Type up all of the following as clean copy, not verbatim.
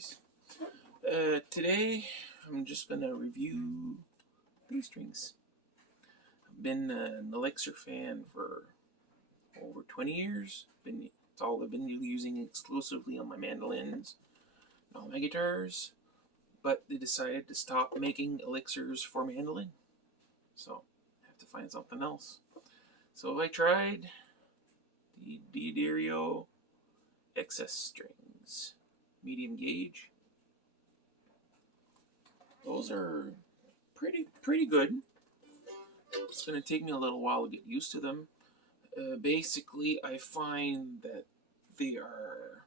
guys. Today I'm just gonna review these strings. I've been an Elixir fan for over 20 years. It's all I've been using exclusively on my mandolins and all my guitars. But they decided to stop making Elixirs for mandolin, so I have to find something else. So I tried the D'Addario XS strings, medium gauge. Those are pretty good. It's going to take me a little while to get used to them. Basically, I find that they are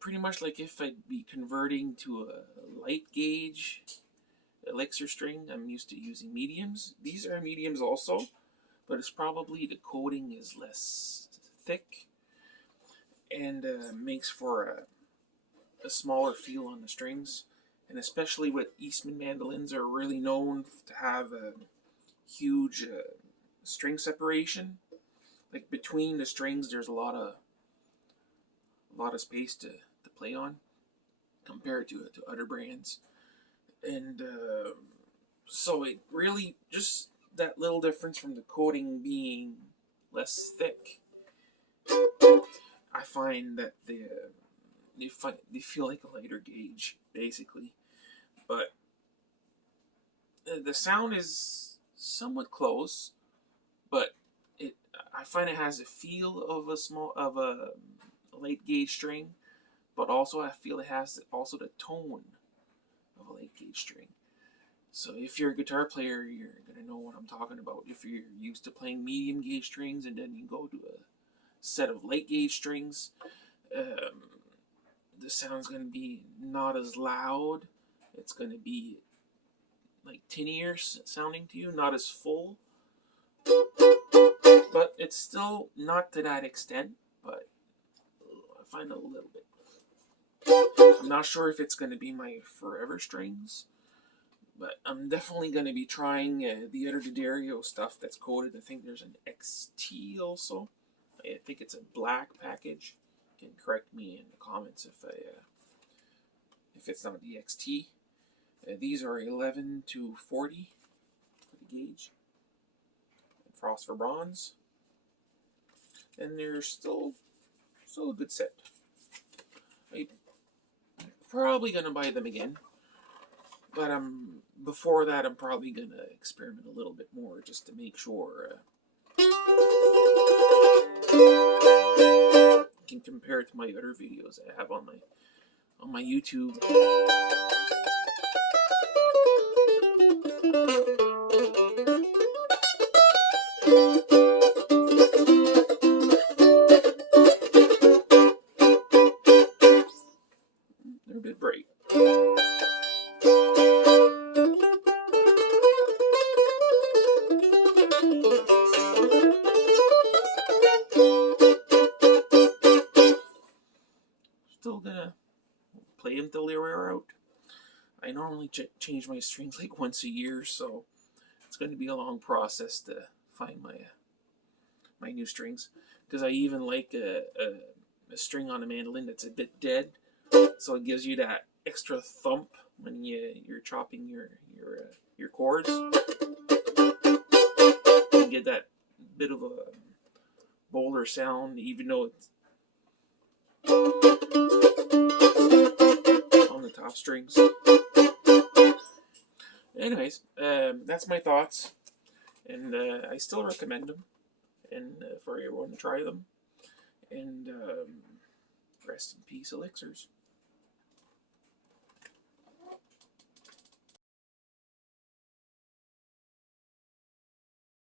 pretty much like if I'd be converting to a light gauge Elixir string. I'm used to using mediums. These are mediums also, but it's probably the coating is less thick and makes for a smaller feel on the strings. And especially with Eastman mandolins are really known to have a huge string separation. Like between the strings, there's a lot of space to play on compared to other brands. And so it really just that little difference from the coating being less thick. I find that they feel like a lighter gauge, basically. But the sound is somewhat close, but I find it has a feel of a light gauge string, but also I feel it has also the tone of a light gauge string. So if you're a guitar player, you're gonna know what I'm talking about. If you're used to playing medium gauge strings and then you go to a set of light gauge strings, the sound's gonna be not as loud. It's gonna be like tinnier sounding to you, not as full, but it's still not to that extent. But I find it a little bit. I'm not sure if it's gonna be my forever strings, but I'm definitely gonna be trying the other D'Addario stuff that's coated. I think there's an XT also. I think it's a black package. You can correct me in the comments if it's not the XT. These are 11 to 40 for the gauge. And frost for bronze. And they're still a good set. I'm probably gonna buy them again. But before that I'm probably gonna experiment a little bit more just to make sure I can compare it to my other videos I have on my YouTube. They're a bit bright. Still gonna play them till they wear out. I normally change my strings like once a year, so it's going to be a long process to find my new strings. Because I even like a string on a mandolin that's a bit dead, so it gives you that extra thump when you're chopping your chords. You can get that bit of a bolder sound, even though it's on the top strings. Anyways, that's my thoughts, and I still recommend them, and for everyone to try them. And rest in peace, Elixirs.